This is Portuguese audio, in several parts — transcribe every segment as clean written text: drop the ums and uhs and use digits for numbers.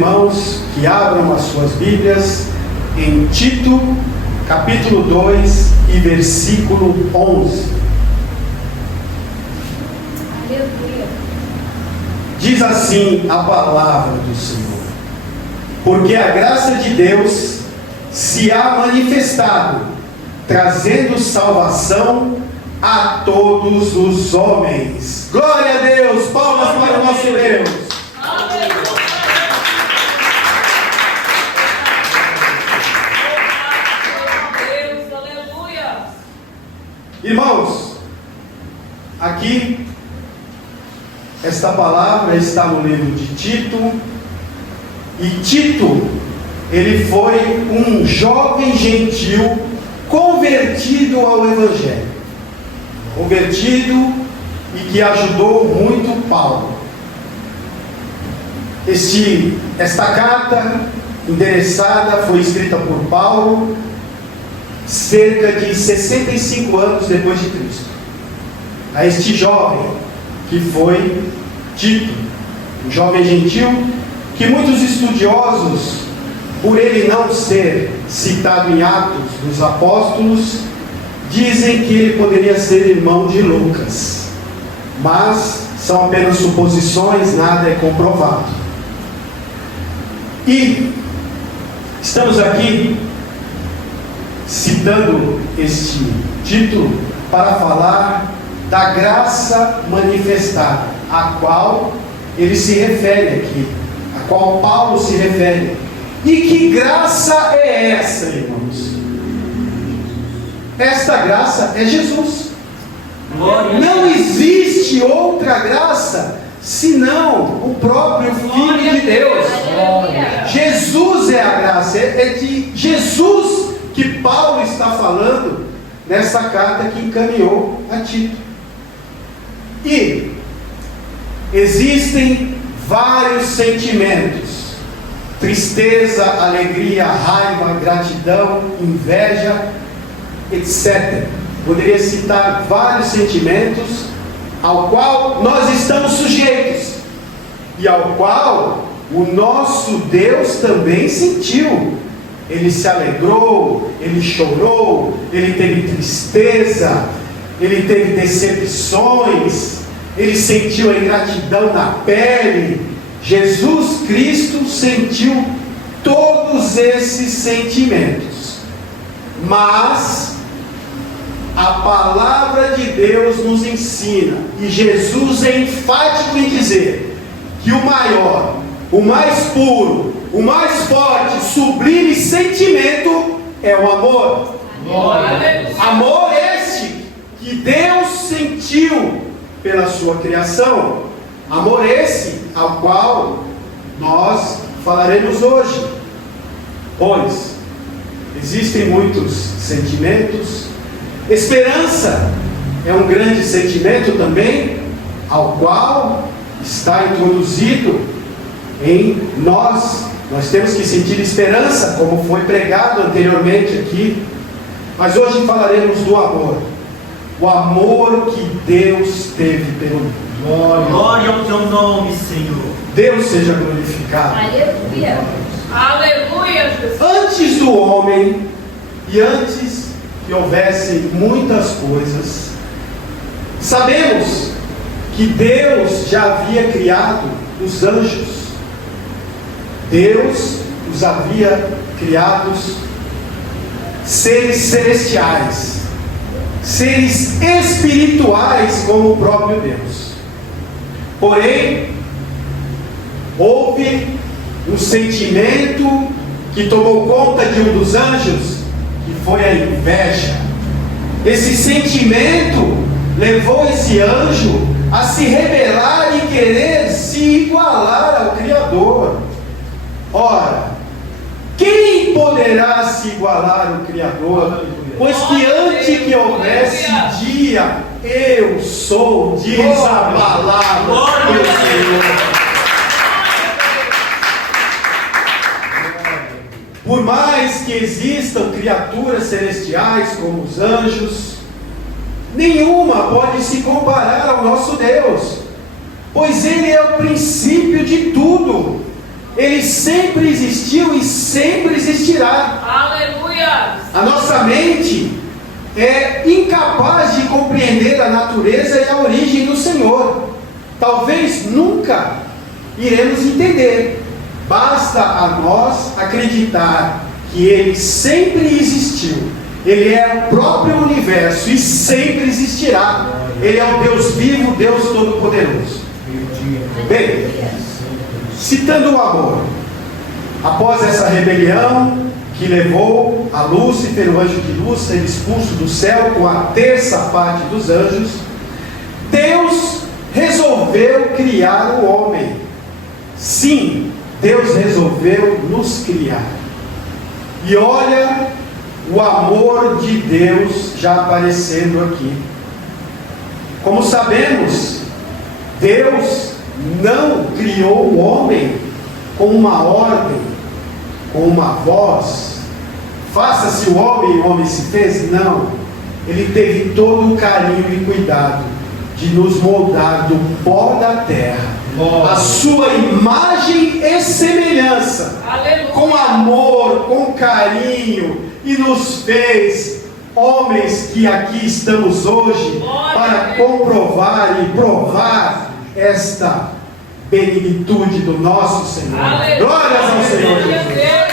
irmãos que abram as suas Bíblias em Tito, capítulo 2 e versículo 11. Aleluia. Diz assim a palavra do Senhor: porque a graça de Deus se há manifestado, trazendo salvação a todos os homens. Glória a Deus, palmas para o nosso Deus. Irmãos, aqui, esta palavra está no livro de Tito, e Tito, ele foi um jovem gentil convertido ao Evangelho, convertido e que ajudou muito Paulo. Esta carta endereçada foi escrita por Paulo cerca de 65 anos depois de Cristo, a este jovem que foi Tito, um jovem gentil que muitos estudiosos, por ele não ser citado em Atos dos Apóstolos, dizem que ele poderia ser irmão de Lucas, mas são apenas suposições, nada é comprovado. E estamos aqui citando este título para falar da graça manifestada, a qual ele se refere aqui, a qual Paulo se refere. E que graça é essa, irmãos? Esta graça é Jesus. Não existe outra graça senão o próprio Filho de Deus. Jesus é a graça, é de Jesus que Paulo está falando nessa carta que encaminhou a Tito. E existem vários sentimentos: tristeza, alegria, raiva, gratidão, inveja, etc. Poderia citar vários sentimentos ao qual nós estamos sujeitos e ao qual o nosso Deus também sentiu. Ele se alegrou, ele chorou, ele teve tristeza, ele teve decepções, ele sentiu a ingratidão na pele. Jesus Cristo sentiu todos esses sentimentos. Mas a palavra de Deus nos ensina, e Jesus é enfático em dizer, que o maior, o mais puro, o mais forte, sublime sentimento é o amor. Amor este que Deus sentiu pela sua criação. Amor esse ao qual nós falaremos hoje. Pois existem muitos sentimentos. Esperança é um grande sentimento também, ao qual está introduzido em nós. Nós temos que sentir esperança, como foi pregado anteriormente aqui. Mas hoje falaremos do amor. O amor que Deus teve pelo mundo. Glória ao teu nome, Senhor. Deus seja glorificado. Aleluia. Aleluia, Jesus. Antes do homem e antes que houvesse muitas coisas, sabemos que Deus já havia criado os anjos. Deus os havia criados seres celestiais, seres espirituais como o próprio Deus. Porém, houve um sentimento que tomou conta de um dos anjos, que foi a inveja. Esse sentimento levou esse anjo a se rebelar e querer se igualar ao Criador. Ora, quem poderá se igualar ao Criador? Pois que antes que houvesse dia, eu sou, diz a palavra do Senhor. Por mais que existam criaturas celestiais como os anjos, nenhuma pode se comparar ao nosso Deus, pois Ele é o princípio de tudo. Ele sempre existiu e sempre existirá. Aleluia. A nossa mente é incapaz de compreender a natureza e a origem do Senhor. Talvez nunca iremos entender. Basta a nós acreditar que Ele sempre existiu. Ele é o próprio universo e sempre existirá. Ele é o Deus vivo, Deus Todo-Poderoso. Bem, citando o amor, após essa rebelião que levou a Lúcifer, o anjo de luz, ser expulso do céu com a terça parte dos anjos, Deus resolveu criar o homem. Sim, Deus resolveu nos criar. E olha o amor de Deus já aparecendo aqui. Como sabemos, Deus não criou o homem com uma ordem, com uma voz. Faça-se o homem se fez. Não. Ele teve todo o carinho e cuidado de nos moldar do pó da terra, a sua imagem e semelhança. Aleluia. Com amor, com carinho, e nos fez homens que aqui estamos hoje para comprovar e provar esta beneitude do nosso Senhor. Aleluia. Glórias ao Senhor Jesus.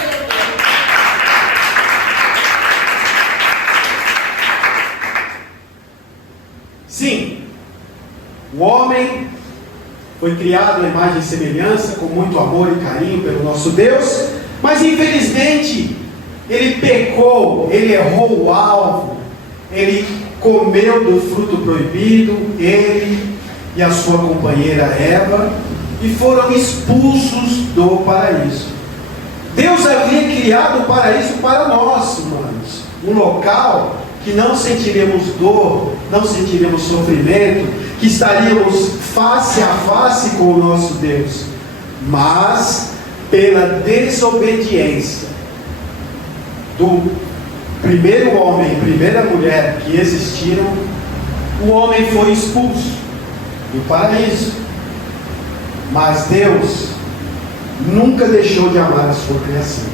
Sim, o homem foi criado à imagem e semelhança, com muito amor e carinho pelo nosso Deus, mas infelizmente ele pecou, ele errou o alvo, ele comeu do fruto proibido, ele e a sua companheira Eva, e foram expulsos do paraíso. Deus havia criado o paraíso para nós, humanos, um local que não sentiremos dor, não sentiremos sofrimento, que estaríamos face a face com o nosso Deus, mas pela desobediência do primeiro homem e primeira mulher que existiram, o homem foi expulso do paraíso. Mas Deus nunca deixou de amar a sua criação.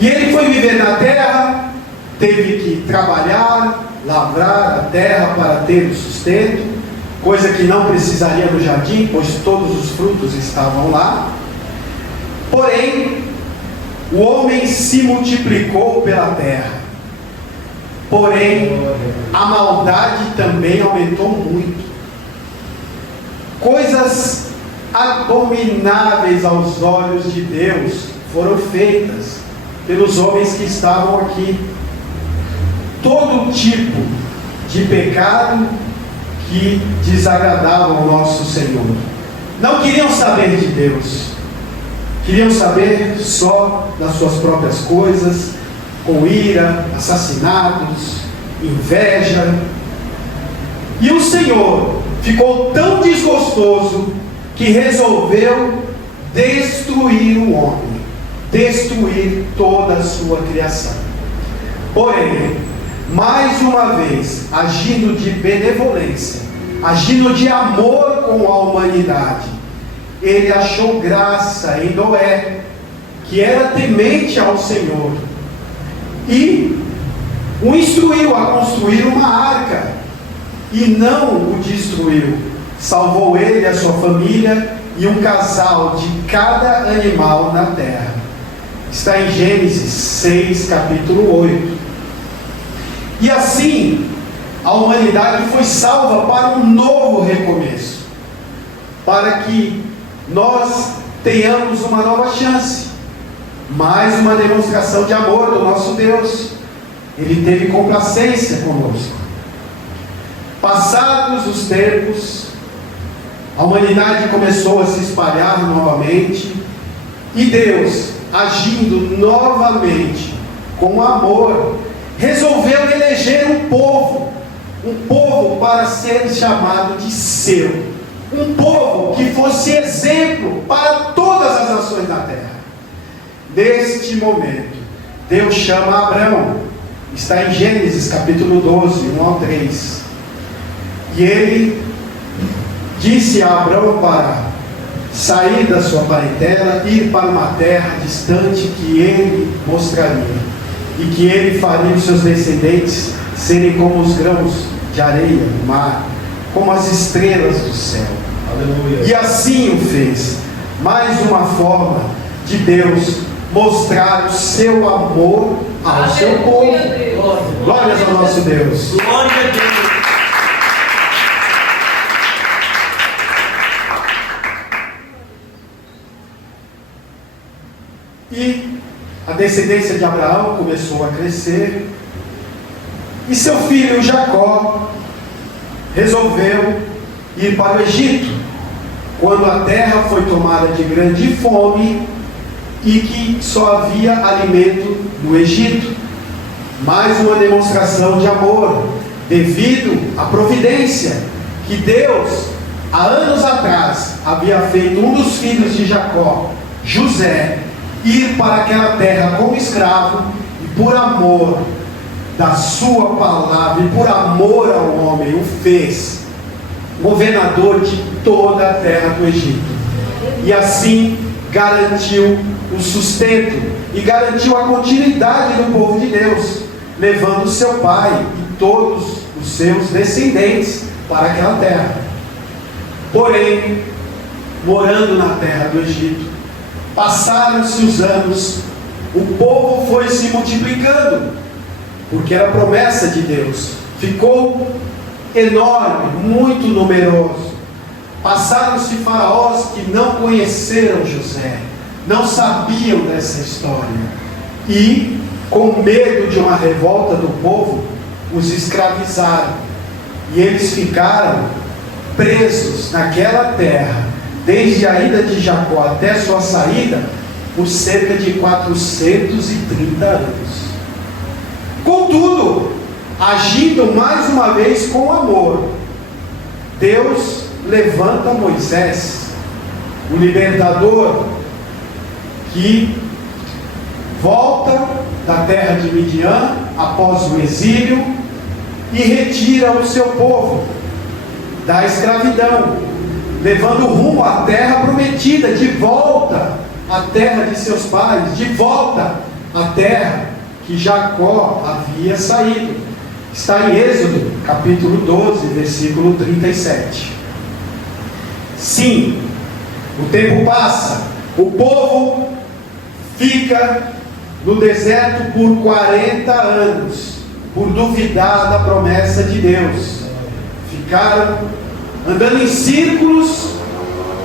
E ele foi viver na terra, teve que trabalhar, lavrar a terra para ter o sustento, coisa que não precisaria no jardim, pois todos os frutos estavam lá. Porém, o homem se multiplicou pela terra. Porém, a maldade também aumentou muito. Coisas abomináveis aos olhos de Deus foram feitas pelos homens que estavam aqui. Todo tipo de pecado que desagradava ao nosso Senhor. Não queriam saber de Deus. Queriam saber só das suas próprias coisas, com ira, assassinatos, inveja. E o Senhor ficou tão desgostoso que resolveu destruir o homem, destruir toda a sua criação. Porém, mais uma vez, agindo de benevolência, agindo de amor com a humanidade, ele achou graça em Noé, que era temente ao Senhor, e o instruiu a construir uma arca, e não o destruiu. Salvou ele e a sua família e um casal de cada animal na terra. Está em Gênesis 6, capítulo 8. E assim, a humanidade foi salva para um novo recomeço, para que nós tenhamos uma nova chance, mais uma demonstração de amor do nosso Deus. Ele teve complacência conosco. Passados os tempos, a humanidade começou a se espalhar novamente, e Deus, agindo novamente com amor, resolveu eleger um povo para ser chamado de seu, um povo que fosse exemplo para todas as nações da terra. Neste momento, Deus chama Abraão, está em Gênesis capítulo 12, 1 ao 3, e ele disse a Abraão para sair da sua parentela, ir para uma terra distante que ele mostraria, e que ele faria os seus descendentes serem como os grãos de areia do mar, como as estrelas do céu. Aleluia. E assim o fez. Mais uma forma de Deus mostrar o seu amor ao seu povo. Glórias ao nosso Deus. Glória a Deus. E a descendência de Abraão começou a crescer, e seu filho Jacó resolveu ir para o Egito, quando a terra foi tomada de grande fome e que só havia alimento no Egito. Mais uma demonstração de amor, devido à providência que Deus, há anos atrás, havia feito um dos filhos de Jacó, José, ir para aquela terra como escravo, e por amor da sua palavra, e por amor ao homem, o fez governador de toda a terra do Egito. E assim garantiu o sustento e garantiu a continuidade do povo de Deus, levando seu pai e todos os seus descendentes para aquela terra. Porém, morando na terra do Egito, passaram-se os anos, o povo foi se multiplicando, porque era promessa de Deus, ficou enorme, muito numeroso. Passaram-se faraós que não conheceram José, não sabiam dessa história, e com medo de uma revolta do povo, os escravizaram, e eles ficaram presos naquela terra, desde a ida de Jacó até sua saída, por cerca de 430 anos. Contudo, agindo mais uma vez com amor, Deus levanta Moisés, o libertador, que volta da terra de Midian após o exílio e retira o seu povo da escravidão, levando rumo à terra prometida, de volta à terra de seus pais, de volta à terra que Jacó havia saído. Está em Êxodo, capítulo 12, versículo 37. Sim, o tempo passa, o povo fica no deserto por 40 anos, por duvidar da promessa de Deus. Ficaram andando em círculos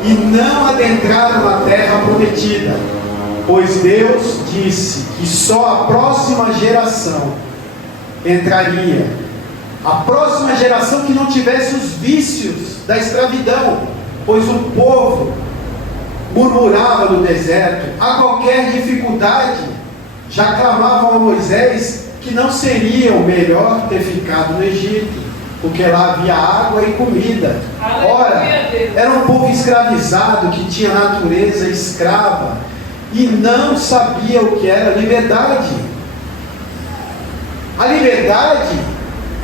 e não adentraram na terra prometida, pois Deus disse que só a próxima geração entraria, a próxima geração que não tivesse os vícios da escravidão, pois o povo murmurava no deserto, a qualquer dificuldade já clamavam a Moisés que não seria o melhor ter ficado no Egito, porque lá havia água e comida. Ora, era um povo escravizado que tinha natureza escrava e não sabia o que era liberdade. A liberdade,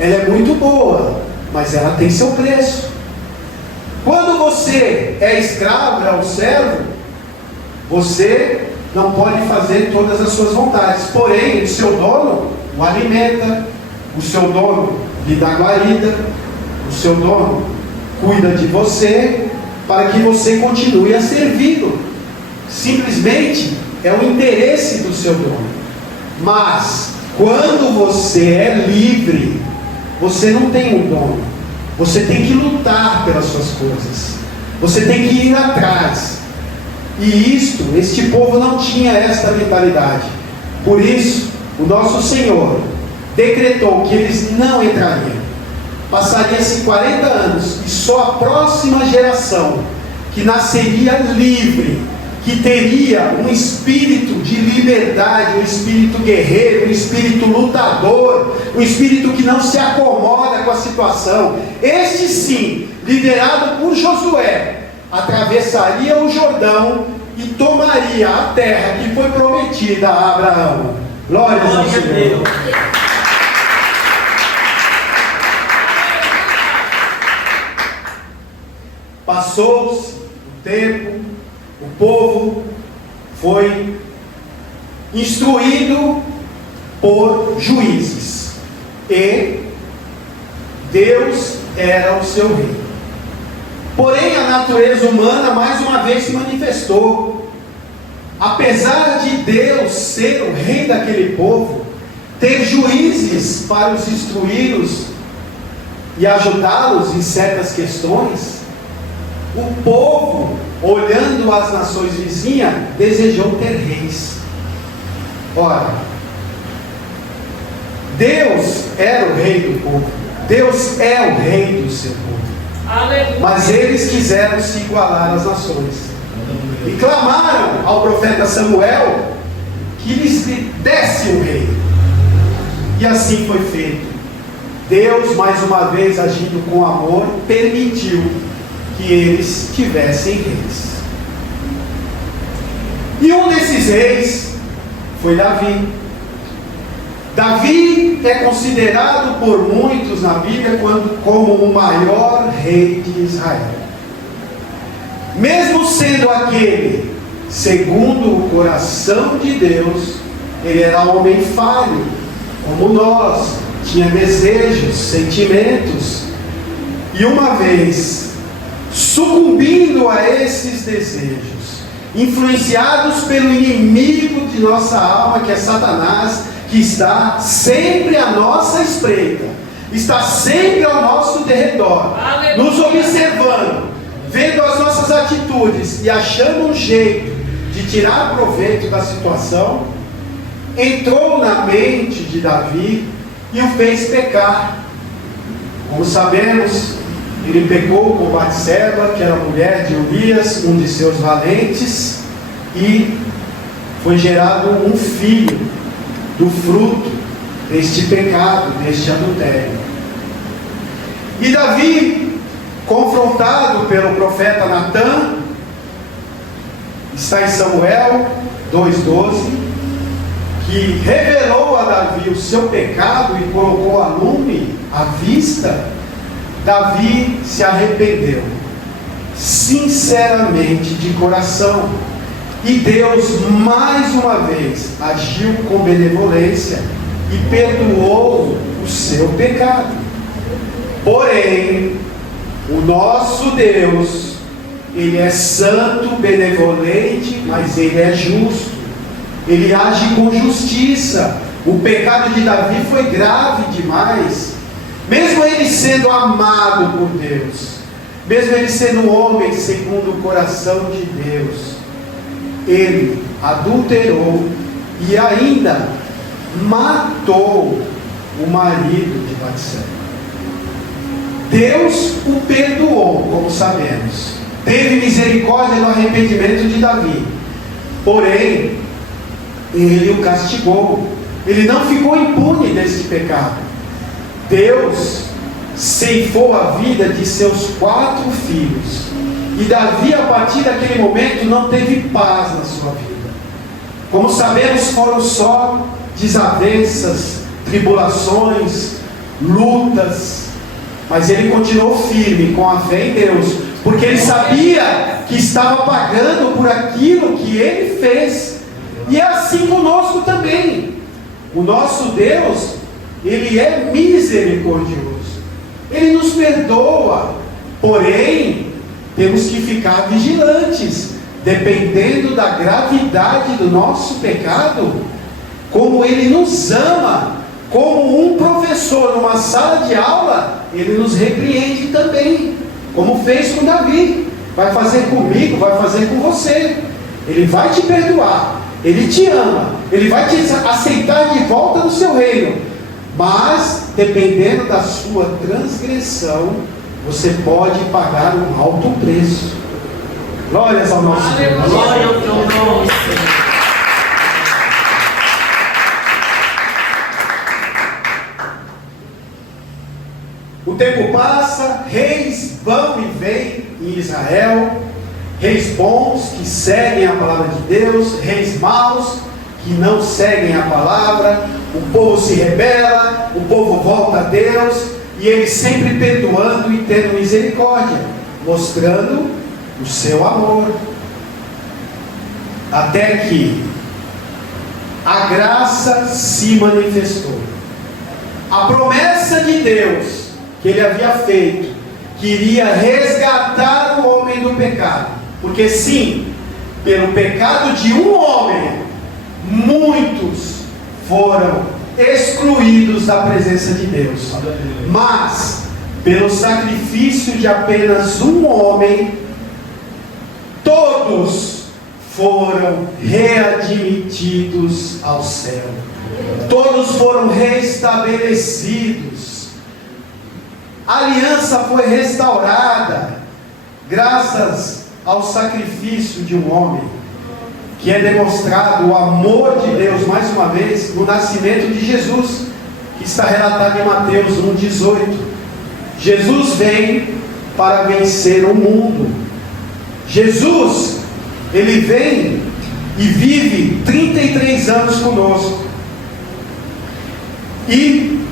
ela é muito boa, mas ela tem seu preço. Quando você é escravo, é um servo, você não pode fazer todas as suas vontades. Porém, o seu dono o alimenta, o seu dono lhe dá guarida, o seu dono cuida de você, para que você continue a servi-lo. Simplesmente é o interesse do seu dono. Mas quando você é livre, você não tem um dono. Você tem que lutar pelas suas coisas. Você tem que ir atrás. E este povo não tinha esta mentalidade. Por isso, o nosso Senhor decretou que eles não entrariam. Passaria-se 40 anos e só a próxima geração, que nasceria livre, que teria um espírito de liberdade, um espírito guerreiro, um espírito lutador, um espírito que não se acomoda com a situação. Este sim, liderado por Josué, atravessaria o Jordão e tomaria a terra que foi prometida a Abraão. Glória ao Senhor. Passou-se o tempo, o povo foi instruído por juízes, e Deus era o seu rei. Porém, a natureza humana mais uma vez se manifestou. Apesar de Deus ser o rei daquele povo, ter juízes para os instruí-los e ajudá-los em certas questões, o povo, olhando as nações vizinhas, desejou ter reis. Ora, Deus era o rei do povo, Deus é o rei do seu povo. Aleluia. Mas eles quiseram se igualar às nações e clamaram ao profeta Samuel que lhes desse um rei. E assim foi feito. Deus, mais uma vez agindo com amor, permitiu que eles tivessem reis. E um desses reis foi Davi. Davi é considerado por muitos na Bíblia como o maior rei de Israel. Mesmo sendo aquele segundo o coração de Deus, ele era um homem falho, como nós, tinha desejos, sentimentos, e uma vez sucumbindo a esses desejos, influenciados pelo inimigo de nossa alma, que é Satanás, que está sempre à nossa espreita, está sempre ao nosso derredor, nos observando, vendo as nossas atitudes e achando um jeito de tirar proveito da situação, entrou na mente de Davi e o fez pecar. Como sabemos, ele pecou com Batseba, que era mulher de Urias, um de seus valentes, e foi gerado um filho do fruto deste pecado, deste adultério. E Davi, confrontado pelo profeta Natã, está em Samuel 2,12, que revelou a Davi o seu pecado e colocou a lume à vista. Davi se arrependeu sinceramente de coração, e Deus mais uma vez agiu com benevolência e perdoou o seu pecado. Porém, o nosso Deus, Ele é santo, benevolente, mas Ele é justo. Ele age com justiça. O pecado de Davi foi grave demais. Mesmo ele sendo amado por Deus, mesmo ele sendo um homem segundo o coração de Deus, ele adulterou e ainda matou o marido de Batseba. Deus o perdoou, como sabemos, teve misericórdia no arrependimento de Davi, porém ele o castigou. Ele não ficou impune desse pecado. Deus ceifou a vida de seus 4 filhos, e Davi, a partir daquele momento, não teve paz na sua vida. Como sabemos, foram só desavenças, tribulações, lutas, mas ele continuou firme com a fé em Deus, porque ele sabia que estava pagando por aquilo que ele fez. E é assim conosco também. O nosso Deus, Ele é misericordioso, Ele nos perdoa, porém temos que ficar vigilantes, dependendo da gravidade do nosso pecado, como Ele nos ama. Como um professor numa sala de aula, ele nos repreende também, como fez com Davi. Vai fazer comigo, vai fazer com você. Ele vai te perdoar, ele te ama, ele vai te aceitar de volta no seu reino. Mas, dependendo da sua transgressão, você pode pagar um alto preço. Glórias ao nosso Deus. Glória ao teu nome, Senhor. O tempo passa, reis vão e vêm em Israel, reis bons que seguem a palavra de Deus, reis maus que não seguem a palavra. O povo se rebela, o povo volta a Deus, e Ele sempre perdoando e tendo misericórdia, mostrando o seu amor. até que a graça se manifestou. A promessa de Deus que Ele havia feito, que iria resgatar o homem do pecado, porque sim, pelo pecado de um homem, muitos foram excluídos da presença de Deus, mas pelo sacrifício de apenas um homem, todos foram readmitidos ao céu, todos foram restabelecidos, a aliança foi restaurada, graças ao sacrifício de um homem, que é demonstrado o amor de Deus, mais uma vez, no nascimento de Jesus, que está relatado em Mateus 1,18. Jesus vem para vencer o mundo. Jesus, Ele vem e vive 33 anos conosco. E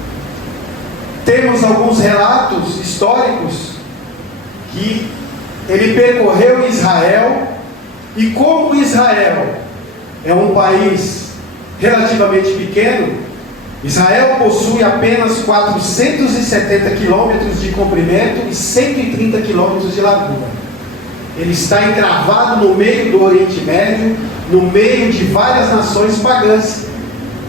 temos alguns relatos históricos que Ele percorreu Israel, e como Israel é um país relativamente pequeno, Israel possui apenas 470 quilômetros de comprimento e 130 quilômetros de largura. Ele está encravado no meio do Oriente Médio, no meio de várias nações pagãs,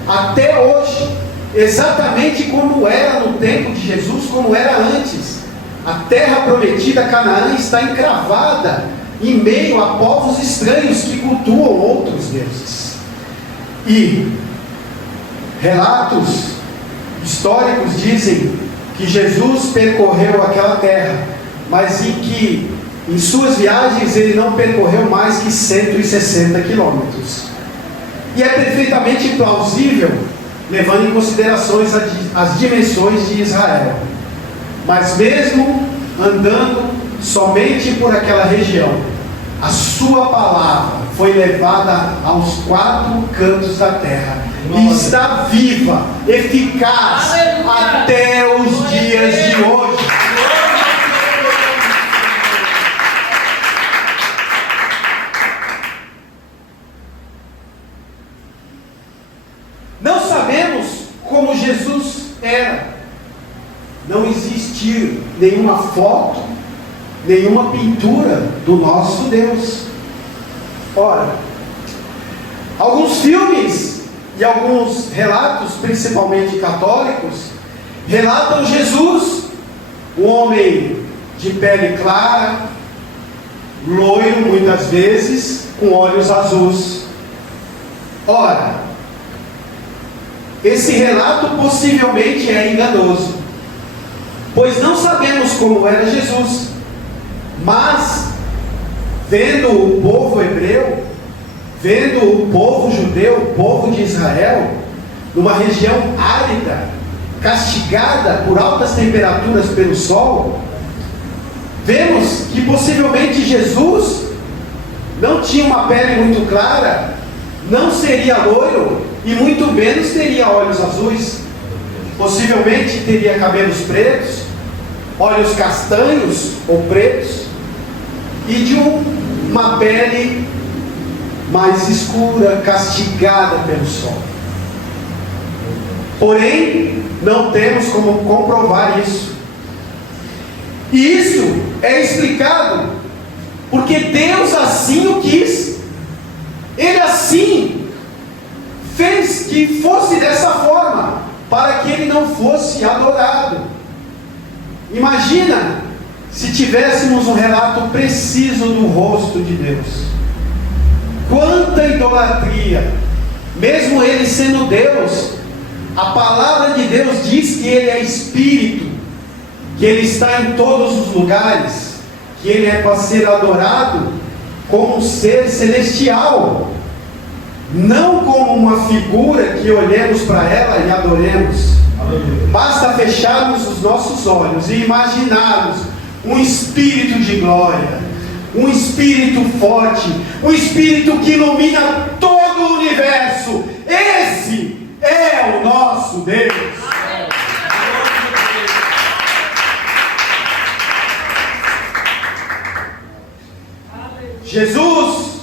até hoje, exatamente como era no tempo de Jesus, como era antes. A terra prometida, Canaã, está encravada em meio a povos estranhos que cultuam outros deuses. E relatos históricos dizem que Jesus percorreu aquela terra, mas em que em suas viagens ele não percorreu mais que 160 quilômetros. E é perfeitamente plausível, levando em considerações as dimensões de Israel. Mas mesmo andando somente por aquela região, a sua palavra foi levada aos 4 cantos da terra, e está viva, eficaz, até os dias de hoje. Não sabemos como Jesus era. Não existe nenhuma foto, nenhuma pintura do nosso Deus. Ora, alguns filmes e alguns relatos, principalmente católicos, relatam Jesus, um homem de pele clara, loiro muitas vezes, com olhos azuis. Ora, esse relato possivelmente é enganoso, pois não sabemos como era Jesus. Mas, vendo o povo hebreu, vendo o povo judeu, o povo de Israel, numa região árida, castigada por altas temperaturas pelo sol, vemos que possivelmente Jesus não tinha uma pele muito clara, não seria loiro e muito menos teria olhos azuis. Possivelmente teria cabelos pretos, olhos castanhos ou pretos, e de uma pele mais escura, castigada pelo sol. Porém, não temos como comprovar isso. E isso é explicado porque Deus assim o quis. Ele assim fez que fosse dessa forma, para que ele não fosse adorado. Imagina se tivéssemos um relato preciso do rosto de Deus. Quanta idolatria! Mesmo ele sendo Deus, a palavra de Deus diz que ele é Espírito, que ele está em todos os lugares, que ele é para ser adorado como um ser celestial, não como uma figura que olhemos para ela e adoremos. Basta fecharmos os nossos olhos e imaginarmos um Espírito de glória, um Espírito forte, um Espírito que ilumina todo o universo. Esse é o nosso Deus. Jesus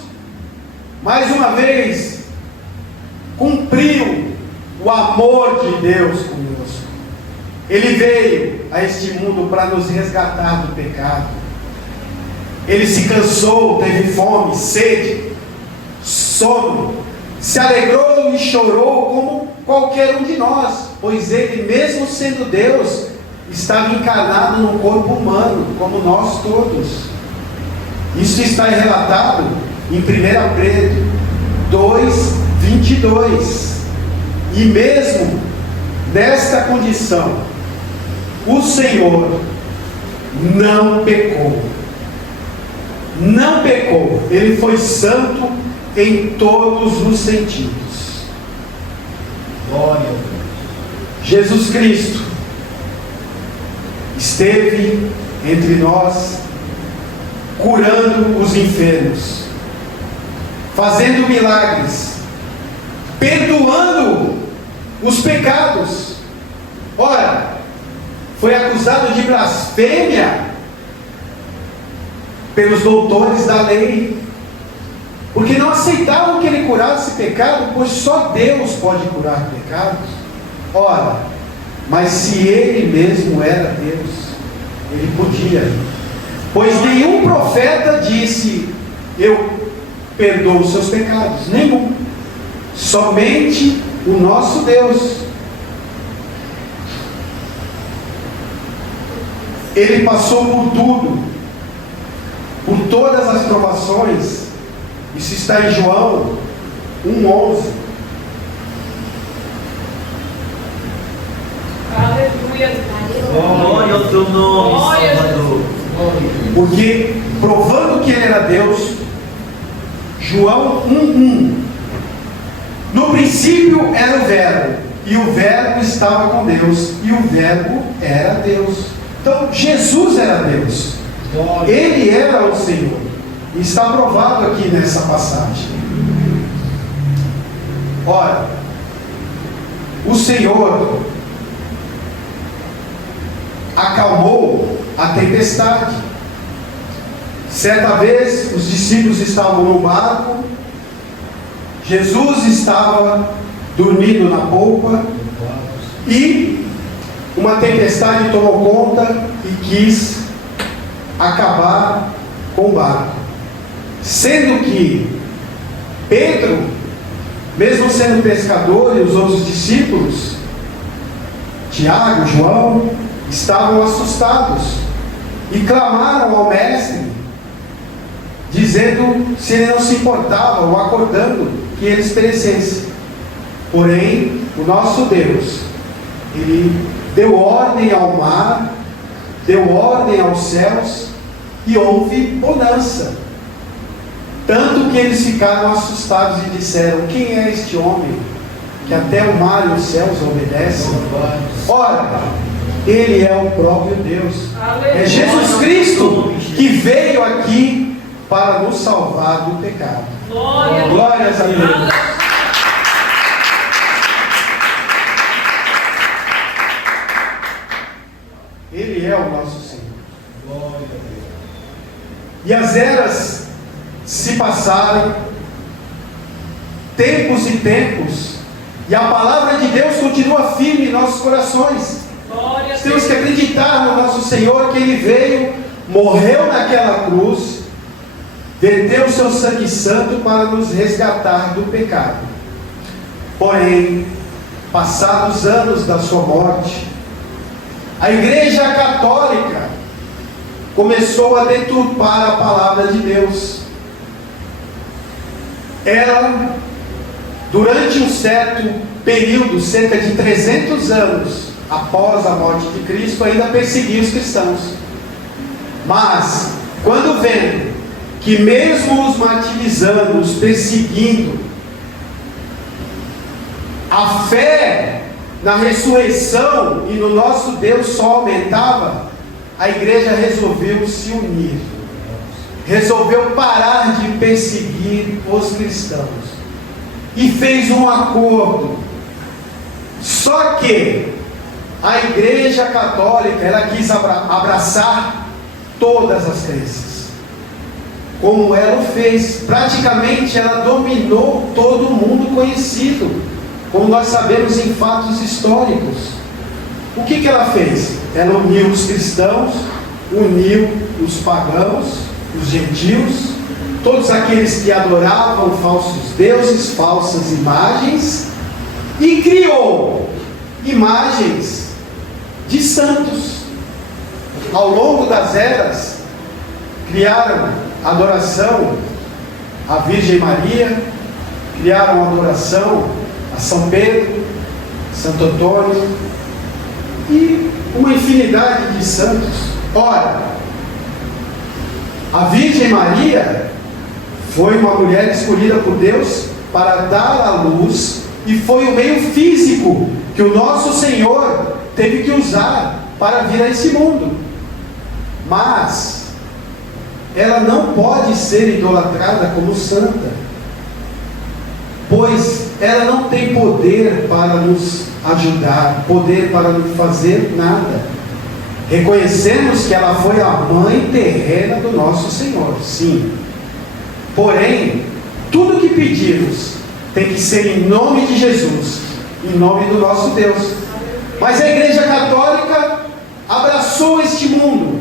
mais uma vez, cumpriu o amor de Deus conosco. Ele veio a este mundo para nos resgatar do pecado. Ele se cansou, teve fome, sede, sono, se alegrou e chorou como qualquer um de nós, pois ele, mesmo sendo Deus, estava encarnado num corpo humano, como nós todos. Isso está relatado em 1 Pedro 2:22. E mesmo nesta condição, o Senhor não pecou. Não pecou. Ele foi santo em todos os sentidos. Glória a Deus. Jesus Cristo esteve entre nós, curando os enfermos, fazendo milagres, perdoando os pecados. Ora, foi acusado de blasfêmia pelos doutores da lei, porque não aceitavam que ele curasse pecado, pois só Deus pode curar pecados. Ora, mas se ele mesmo era Deus, ele podia, pois nenhum profeta disse: eu perdoo os seus pecados. Nenhum. Somente o nosso Deus. Ele passou por tudo, por todas as provações. Isso está em João 1:11. Aleluia. Glória ao teu nome, Glória, Salvador. Porque, provando que ele era Deus, João 1:1. No princípio era o Verbo, e o Verbo estava com Deus, e o Verbo era Deus. Então, Jesus era Deus. Ele era o Senhor. E está provado aqui nessa passagem. Ora, o Senhor acalmou a tempestade. Certa vez, os discípulos estavam no barco, Jesus estava dormindo na polpa, e uma tempestade tomou conta e quis acabar com o barco. Sendo que Pedro, mesmo sendo pescador, e os outros discípulos, Tiago, João, estavam assustados e clamaram ao mestre, dizendo se ele não se importava, ou acordando que eles perecessem. Porém, o nosso Deus, ele deu ordem ao mar, deu ordem aos céus, e houve bonança. Tanto que eles ficaram assustados e disseram: quem é este homem que até o mar e os céus obedecem? Ora, ele é o próprio Deus. É Jesus Cristo que veio aqui para nos salvar do pecado. Glórias a Deus. Ele é o nosso Senhor. Glória a Deus. E as eras se passaram, tempos e tempos, e a palavra de Deus continua firme em nossos corações. Nós temos que acreditar no nosso Senhor, que Ele veio, morreu naquela cruz, verteu o seu sangue santo para nos resgatar do pecado. Porém, passados anos da sua morte, a Igreja Católica começou a deturpar a palavra de Deus. Ela, durante um certo período, cerca de 300 anos após a morte de Cristo, ainda perseguia os cristãos. Mas, quando vendo que mesmo os martirizando, os perseguindo, a fé na ressurreição e no nosso Deus só aumentava, a igreja resolveu se unir, resolveu parar de perseguir os cristãos e fez um acordo. Só que a Igreja Católica, ela quis abraçar todas as crenças, como ela o fez. Praticamente ela dominou todo o mundo conhecido, como nós sabemos em fatos históricos. O que ela fez? Ela uniu os cristãos, uniu os pagãos, os gentios, todos aqueles que adoravam falsos deuses, falsas imagens, e criou imagens de santos. Ao longo das eras, criaram adoração à Virgem Maria, criaram adoração a São Pedro, Santo Antônio e uma infinidade de santos. Ora, a Virgem Maria foi uma mulher escolhida por Deus para dar à luz, e foi o meio físico que o nosso Senhor teve que usar para vir a esse mundo. Mas ela não pode ser idolatrada como santa, pois ela não tem poder para nos ajudar, poder para nos fazer nada. Reconhecemos que ela foi a mãe terrena do nosso Senhor, sim. Porém, tudo que pedimos tem que ser em nome de Jesus, em nome do nosso Deus. Mas a Igreja Católica abraçou este mundo,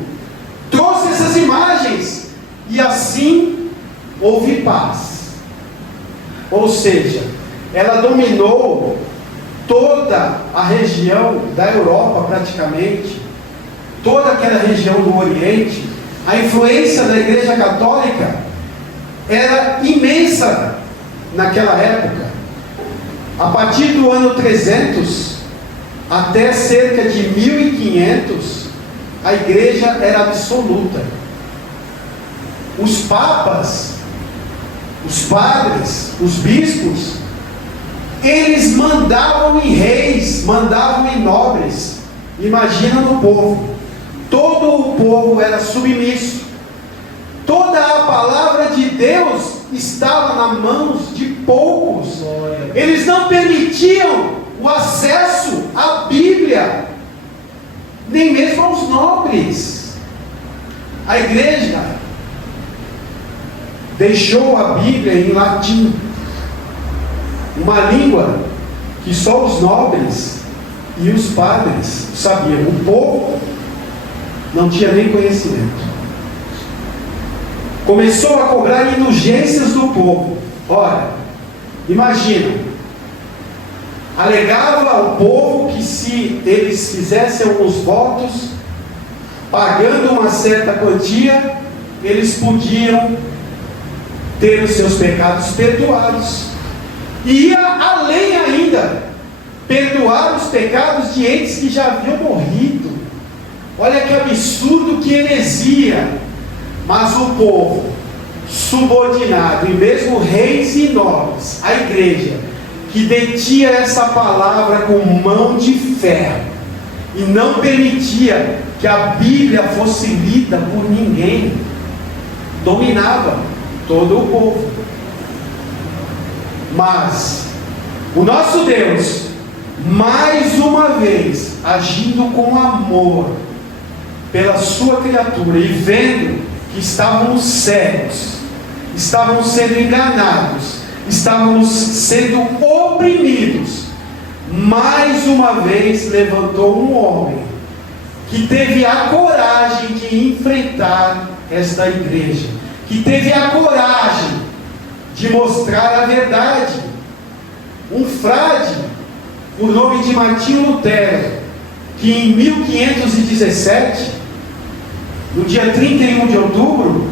trouxe essas imagens, e assim houve paz. Ou seja, ela dominou toda a região da Europa praticamente, toda aquela região do Oriente. A influência da Igreja Católica era imensa naquela época. A partir do ano 300 até cerca de 1500, a igreja era absoluta. Os papas, os padres, os bispos, eles mandavam em reis, mandavam em nobres. Imagina no povo. Todo o povo era submisso. Toda a palavra de Deus estava nas mãos de poucos. Eles não permitiam o acesso à Bíblia, nem mesmo aos nobres. A igreja deixou a Bíblia em latim, uma língua que só os nobres e os padres sabiam. O povo não tinha nem conhecimento. Começou a cobrar indulgências do povo. Ora, imagina, alegava ao povo que se eles fizessem alguns votos, pagando uma certa quantia, eles podiam ter os seus pecados perdoados. E ia além ainda, perdoar os pecados de entes que já haviam morrido. Olha que absurdo, que heresia. Mas o povo, subordinado, e mesmo reis e nobres, a igreja, que detinha essa palavra com mão de ferro, e não permitia que a Bíblia fosse lida por ninguém, dominava todo o povo. Mas o nosso Deus, mais uma vez, agindo com amor pela sua criatura, e vendo que estávamos cegos, estávamos sendo enganados, estávamos sendo oprimidos, mais uma vez levantou um homem que teve a coragem de enfrentar esta igreja, que teve a coragem de mostrar a verdade. Um frade, por nome de Martinho Lutero, que em 1517, no dia 31 de outubro,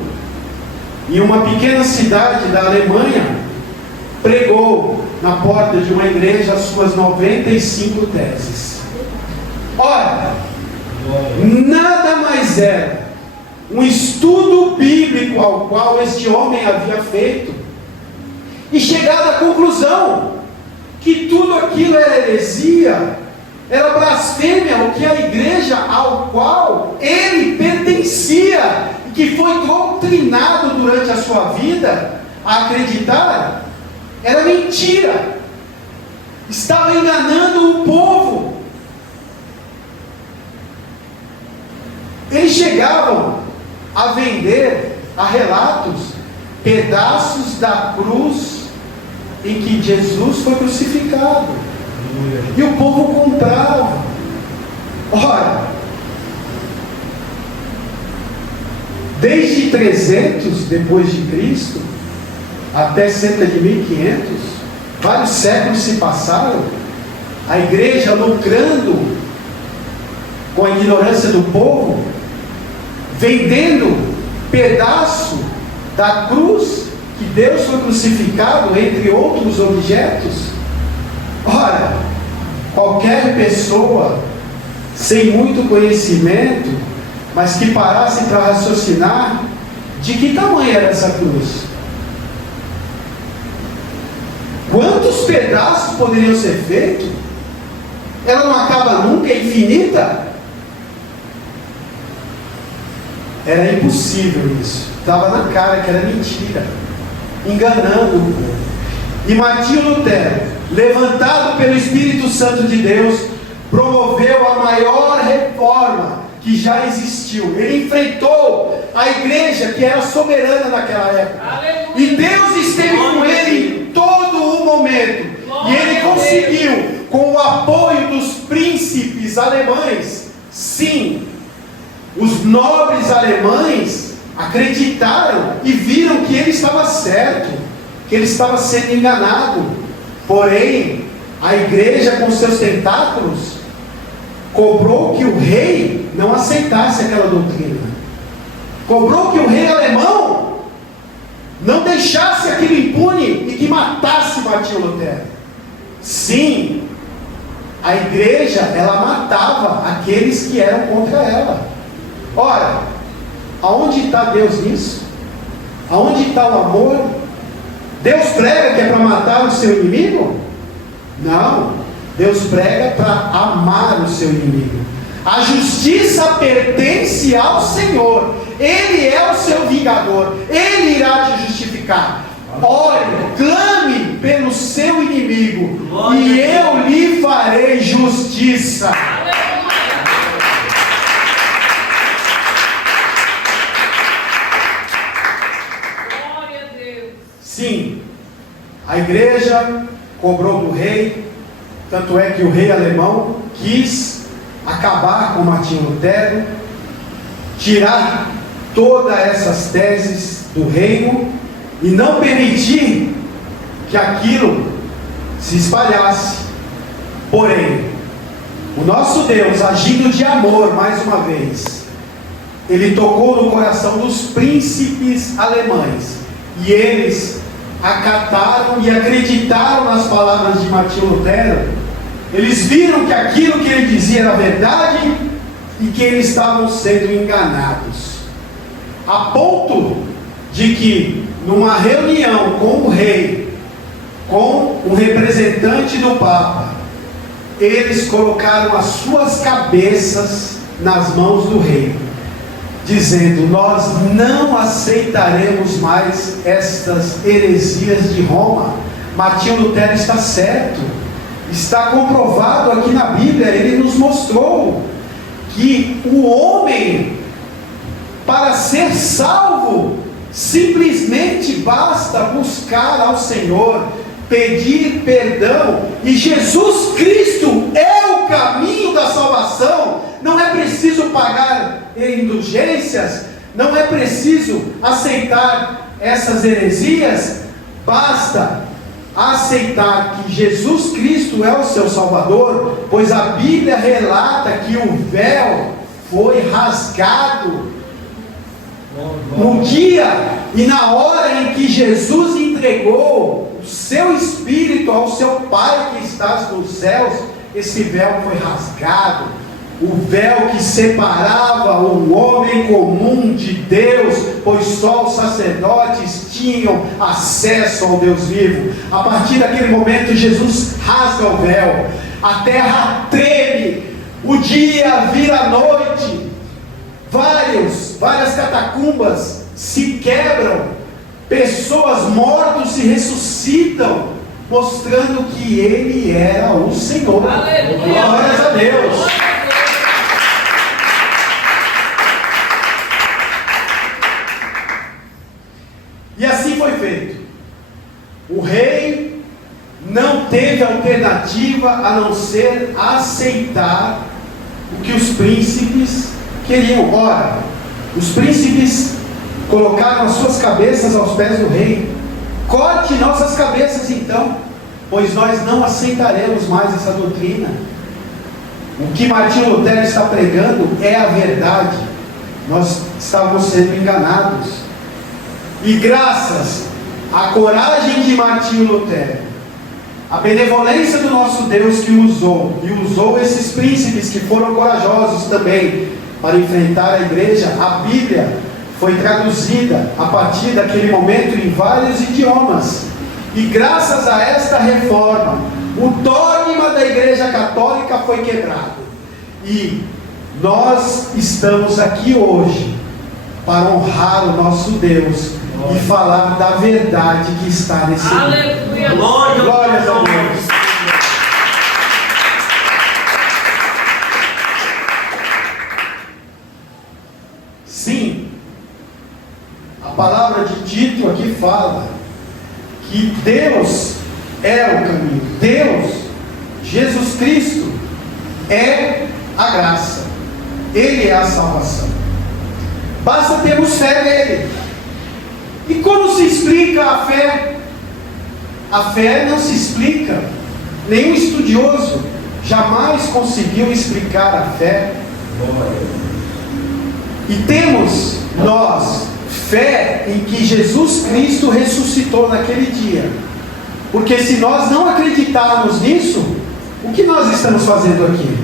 em uma pequena cidade da Alemanha, pregou na porta de uma igreja as suas 95 teses. Ora, nada mais era um estudo bíblico ao qual este homem havia feito, e chegado à conclusão que tudo aquilo era heresia, era blasfêmia, o que a igreja ao qual ele pertencia, e que foi doutrinado durante a sua vida a acreditar, era mentira, estava enganando o povo. Eles chegavam a vender a relatos pedaços da cruz em que Jesus foi crucificado. E o povo comprava. Ora, desde 300 depois de Cristo até cerca de 1500, vários séculos se passaram, a igreja lucrando com a ignorância do povo, vendendo pedaço da cruz que Deus foi crucificado, entre outros objetos. Ora, qualquer pessoa sem muito conhecimento, mas que parasse para raciocinar, de que tamanho era essa cruz? Quantos pedaços poderiam ser feitos? Ela não acaba nunca, é infinita? Era impossível isso. Estava na cara que era mentira, enganando o povo. E Martinho Lutero, levantado pelo Espírito Santo de Deus, promoveu a maior reforma que já existiu. Ele enfrentou a igreja que era soberana naquela época. Aleluia. E Deus esteve com ele em todo o momento. E ele conseguiu, com o apoio dos príncipes alemães, sim, os nobres alemães acreditaram e viram que ele estava certo, que ele estava sendo enganado. Porém, a igreja com seus tentáculos cobrou que o rei não aceitasse aquela doutrina, cobrou que o rei alemão não deixasse aquilo impune e que matasse Martinho Lutero. Sim, a igreja, ela matava aqueles que eram contra ela. Ora, aonde está Deus nisso? Aonde está o amor? Deus prega que é para matar o seu inimigo? Não, Deus prega para amar o seu inimigo. A justiça pertence ao Senhor. Ele é o seu vingador. Ele irá te justificar. Ore, clame pelo seu inimigo, e eu lhe farei justiça. Glória a Deus. Sim, a igreja cobrou do rei, tanto é que o rei alemão quis acabar com Martinho Lutero, tirar todas essas teses do reino e não permitir que aquilo se espalhasse. Porém, o nosso Deus, agindo de amor mais uma vez, ele tocou no coração dos príncipes alemães, e eles acataram e acreditaram nas palavras de Martinho Lutero. Eles viram que aquilo que ele dizia era verdade e que eles estavam sendo enganados, a ponto de que numa reunião com o rei, com o representante do Papa, eles colocaram as suas cabeças nas mãos do rei, dizendo: nós não aceitaremos mais estas heresias de Roma. Martinho Lutero está certo, está comprovado aqui na Bíblia. Ele nos mostrou que o homem, para ser salvo, simplesmente basta buscar ao Senhor, pedir perdão, e Jesus Cristo é o caminho da salvação. Não é preciso pagar indulgências, não é preciso aceitar essas heresias, basta aceitar que Jesus Cristo é o seu Salvador, pois a Bíblia relata que o véu foi rasgado no dia e na hora em que Jesus entregou o seu Espírito ao seu Pai que está nos céus. Esse véu foi rasgado, o véu que separava o homem comum de Deus, pois só os sacerdotes tinham acesso ao Deus vivo. A partir daquele momento, Jesus rasga o véu, a terra treme, o dia vira noite, várias catacumbas se quebram, pessoas mortas se ressuscitam, mostrando que Ele era o Senhor. Aleluia. Glórias a Deus. E assim foi feito? O rei não teve alternativa a não ser aceitar o que os príncipes queriam. Ora, os príncipes colocaram as suas cabeças aos pés do rei. Corte nossas cabeças então, pois nós não aceitaremos mais essa doutrina. O que Martinho Lutero está pregando é a verdade. Nós estávamos sendo enganados. E graças à coragem de Martinho Lutero, a benevolência do nosso Deus que usou esses príncipes que foram corajosos também para enfrentar a igreja, a Bíblia foi traduzida a partir daquele momento em vários idiomas. E graças a esta reforma, o dogma da Igreja Católica foi quebrado. E nós estamos aqui hoje para honrar o nosso Deus e falar da verdade que está nesse livro. Aleluia. Glórias a Deus. Sim, a palavra de Tito aqui fala que Deus é o caminho. Deus, Jesus Cristo, é a graça. Ele é a salvação. Basta termos fé nele. E como se explica a fé? A fé não se explica. Nenhum estudioso jamais conseguiu explicar a fé. E temos nós fé em que Jesus Cristo ressuscitou naquele dia. Porque se nós não acreditarmos nisso, o que nós estamos fazendo aqui?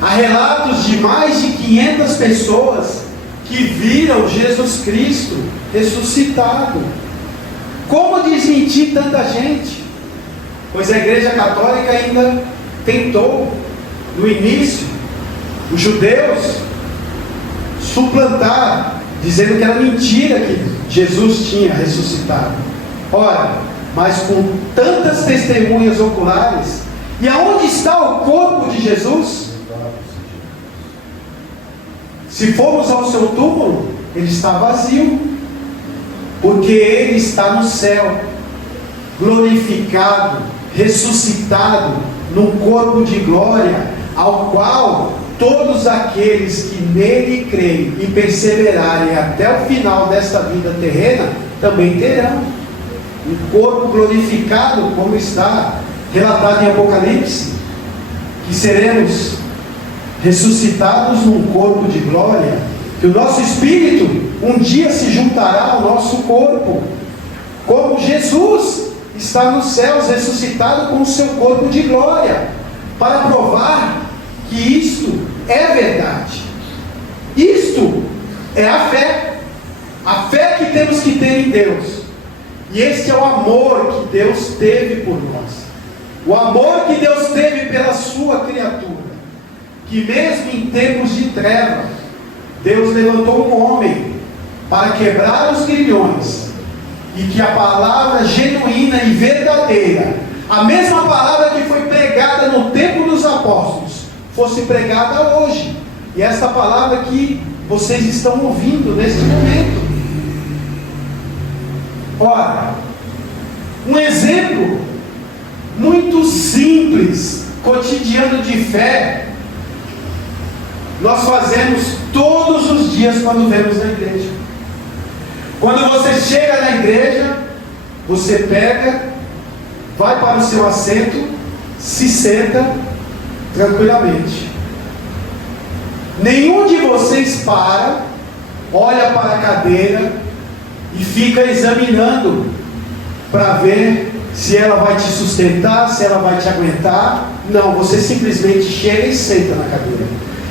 Há relatos de mais de 500 pessoas que viram Jesus Cristo ressuscitado. Como desmentir tanta gente? Pois a Igreja Católica ainda tentou, no início, os judeus suplantar, dizendo que era mentira que Jesus tinha ressuscitado. Ora, mas com tantas testemunhas oculares, e aonde está o corpo de Jesus? Se formos ao seu túmulo, ele está vazio, porque ele está no céu, glorificado, ressuscitado, num corpo de glória, ao qual todos aqueles que nele creem e perseverarem até o final desta vida terrena, também terão um corpo glorificado, como está relatado em Apocalipse, que seremos ressuscitados num corpo de glória, que o nosso espírito um dia se juntará ao nosso corpo, como Jesus está nos céus ressuscitado com o seu corpo de glória, para provar que isto é verdade. Isto é a fé que temos que ter em Deus. E este é o amor que Deus teve por nós, o amor que Deus teve pela sua criatura, que mesmo em tempos de trevas, Deus levantou um homem para quebrar os grilhões, e que a palavra genuína e verdadeira, a mesma palavra que foi pregada no tempo dos apóstolos, fosse pregada hoje. E esta palavra que vocês estão ouvindo neste momento. Ora, um exemplo muito simples, cotidiano de fé, nós fazemos todos os dias quando vemos na igreja. Quando você chega na igreja, você pega, vai para o seu assento, se senta tranquilamente. Nenhum de vocês olha para a cadeira e fica examinando para ver se ela vai te sustentar, se ela vai te aguentar. Não, você simplesmente chega e senta na cadeira,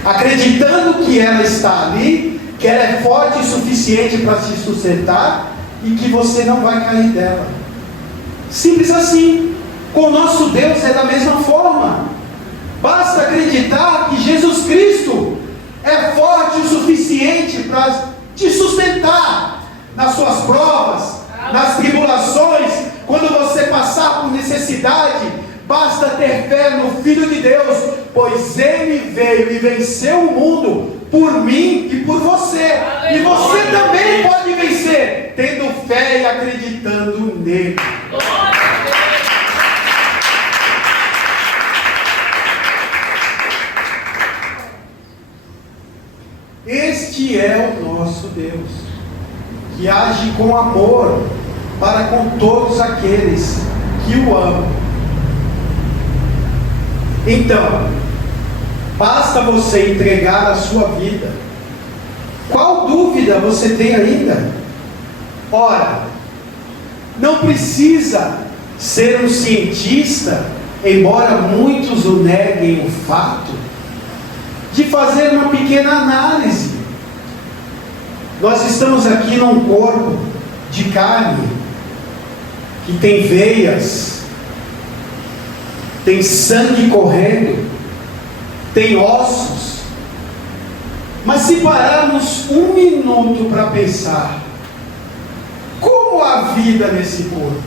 acreditando que ela está ali, que ela é forte o suficiente para te sustentar e que você não vai cair dela. Simples assim. Com o nosso Deus é da mesma forma. Basta acreditar que Jesus Cristo é forte o suficiente para te sustentar nas suas provas, nas tribulações, quando você passar por necessidade. Basta ter fé no Filho de Deus, pois Ele veio e venceu o mundo por mim e por você. E você também pode vencer, tendo fé e acreditando nele. Glória a Deus. Este é o nosso Deus, que age com amor para com todos aqueles que o amam. Então, basta você entregar a sua vida. Qual dúvida você tem ainda? Ora, não precisa ser um cientista, embora muitos o neguem o fato, de fazer uma pequena análise. Nós estamos aqui num corpo de carne, que tem veias, tem sangue correndo, tem ossos. Mas se pararmos um minuto para pensar, como a vida nesse corpo?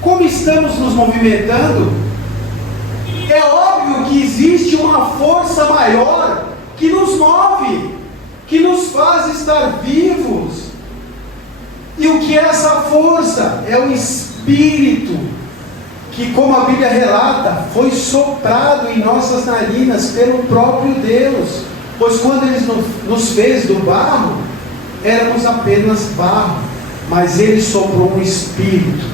Como estamos nos movimentando? É óbvio que existe uma força maior que nos move, que nos faz estar vivos. E o que é essa força? É o Espírito, que, como a Bíblia relata, foi soprado em nossas narinas pelo próprio Deus. Pois quando Ele nos fez do barro, éramos apenas barro, mas Ele soprou um Espírito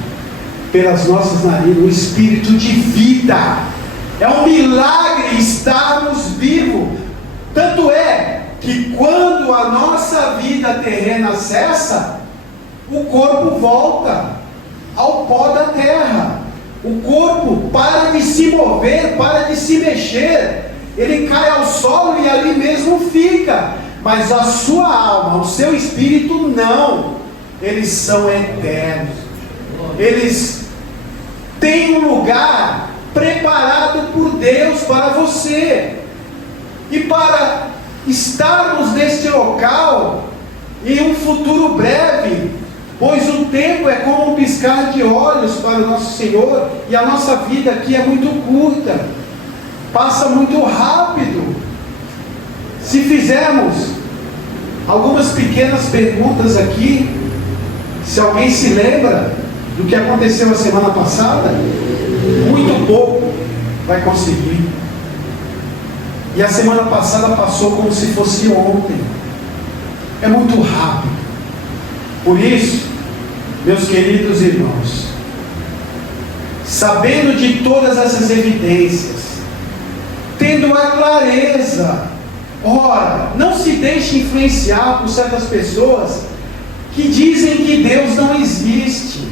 pelas nossas narinas, um Espírito de vida. É um milagre estarmos vivos. Tanto é que quando a nossa vida terrena cessa, o corpo volta ao pó da terra. O corpo para de se mover, para de se mexer. Ele cai ao solo e ali mesmo fica. Mas a sua alma, o seu espírito não. Eles são eternos. Eles têm um lugar preparado por Deus para você. E para estarmos neste local em um futuro breve, pois o tempo é como um piscar de olhos para o nosso Senhor, e a nossa vida aqui é muito curta, passa muito rápido. Se fizermos algumas pequenas perguntas aqui, se alguém se lembra do que aconteceu a semana passada, muito pouco vai conseguir. E a semana passada passou como se fosse ontem. É muito rápido. Por isso, meus queridos irmãos, sabendo de todas essas evidências, tendo a clareza, ora, não se deixe influenciar por certas pessoas que dizem que Deus não existe,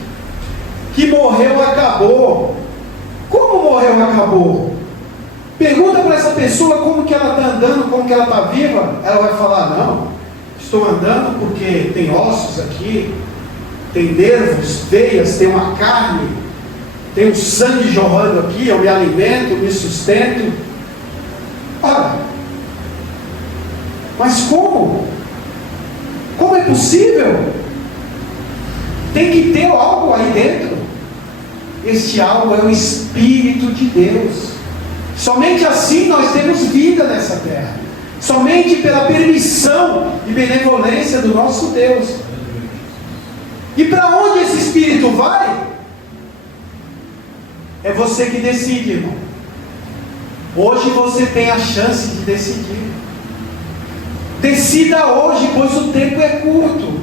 que morreu, acabou. Como morreu, acabou? Pergunta para essa pessoa como que ela está andando, como que ela está viva. Ela vai falar: não, estou andando porque tem ossos aqui, tem nervos, veias, tem uma carne, tem um sangue jorrando aqui, eu me alimento, me sustento. Ora, mas como? Como é possível? Tem que ter algo aí dentro. Este algo é o Espírito de Deus. Somente assim nós temos vida nessa terra. Somente pela permissão e benevolência do nosso Deus. E para onde esse Espírito vai? É você que decide, irmão. Hoje você tem a chance de decidir. Decida hoje, pois o tempo é curto.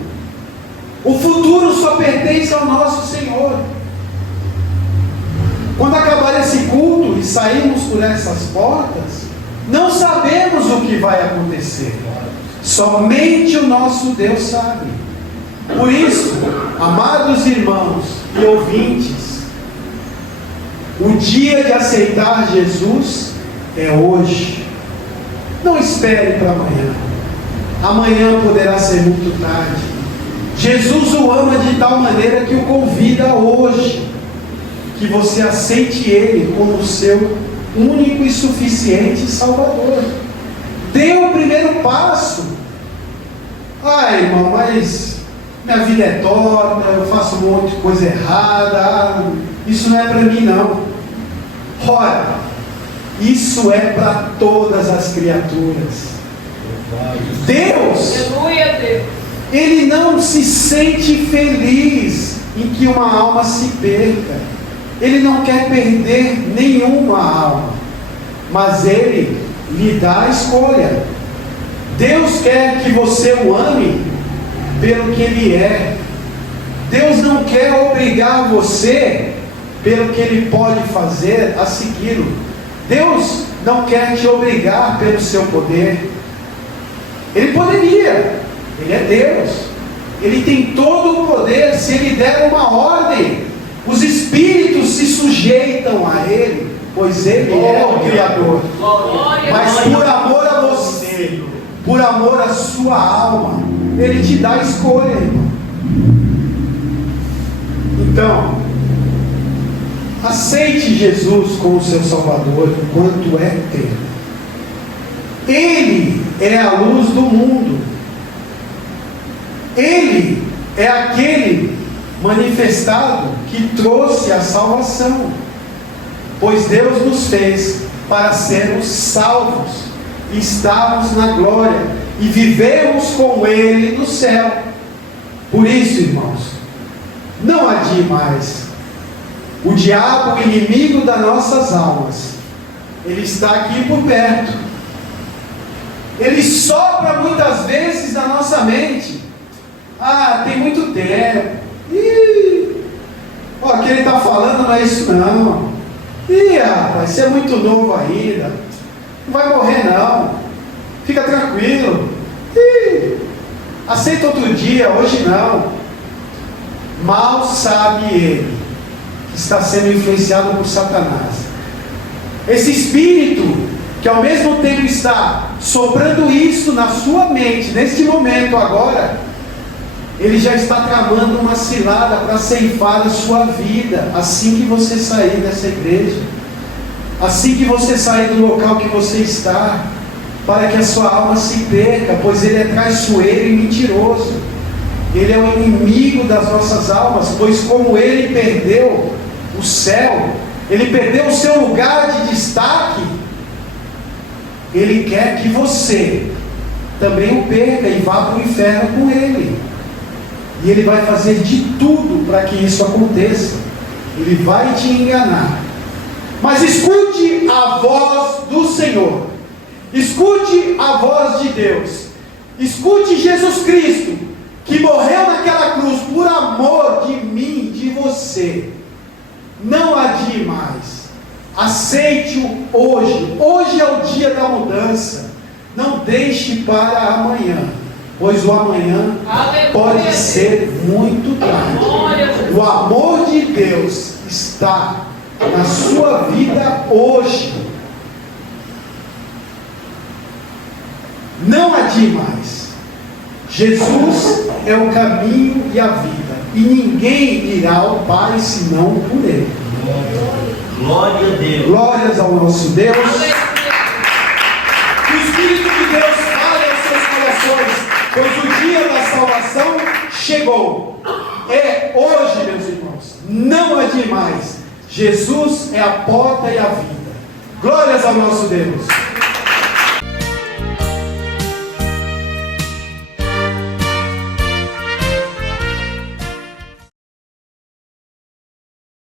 O futuro só pertence ao nosso Senhor. Quando acabar esse culto e sairmos por essas portas, não sabemos o que vai acontecer. Somente o nosso Deus sabe. Por isso, amados irmãos e ouvintes, o dia de aceitar Jesus é hoje. Não espere para amanhã. Amanhã poderá ser muito tarde. Jesus o ama de tal maneira que o convida hoje. Que você aceite Ele como seu único e suficiente Salvador. Dê o primeiro passo. Irmão, mas minha vida é torta, eu faço um monte de coisa errada, isso não é para mim não. Ora, isso é para todas as criaturas. Deus, Aleluia, Deus. Ele não se sente feliz em que uma alma se perca. Ele não quer perder nenhuma alma, mas Ele lhe dá a escolha. Deus quer que você o ame pelo que Ele é. Deus não quer obrigar você pelo que Ele pode fazer a segui-lo. Deus não quer te obrigar pelo seu poder. Ele poderia, Ele é Deus, Ele tem todo o poder. Se Ele der uma ordem, os espíritos se sujeitam a Ele, pois Ele é o Criador. Mas por amor a você, por amor à sua alma, Ele te dá a escolha, irmão. Então, aceite Jesus como seu Salvador enquanto é tempo. Ele é a luz do mundo. Ele é aquele manifestado que trouxe a salvação. Pois Deus nos fez para sermos salvos, e estarmos na glória, e vivemos com Ele no céu. Por isso, irmãos, não adie mais. O diabo, o inimigo das nossas almas, ele está aqui por perto. Ele sopra muitas vezes na nossa mente. Ah, tem muito tempo. O que ele está falando não é isso não. Rapaz, você é muito novo ainda. Não vai morrer não. Fica tranquilo. Aceita outro dia, hoje não. Mal sabe ele que está sendo influenciado por Satanás. Esse espírito que ao mesmo tempo está soprando isso na sua mente, neste momento agora, ele já está tramando uma cilada para ceifar a sua vida, assim que você sair dessa igreja, assim que você sair do local que você está, para que a sua alma se perca, pois ele é traiçoeiro e mentiroso. Ele é o inimigo das nossas almas, pois como ele perdeu o céu, ele perdeu o seu lugar de destaque, ele quer que você também o perca e vá para o inferno com ele. E ele vai fazer de tudo para que isso aconteça. Ele vai te enganar. Mas escute a voz do Senhor. Escute a voz de Deus. Escute Jesus Cristo, que morreu naquela cruz por amor de mim, de você. Não adie mais. Aceite-o hoje. Hoje é o dia da mudança. Não deixe para amanhã, pois o amanhã pode ser muito tarde. O amor de Deus está na sua vida hoje. Não adie mais. Jesus é o caminho e a vida, e ninguém irá ao Pai senão por Ele. Glória a Deus. Glórias ao nosso Deus. Que o Espírito de Deus fale aos seus corações, pois o dia da salvação chegou. É hoje, meus irmãos. Não adie mais. Jesus é a porta e a vida. Glórias ao nosso Deus.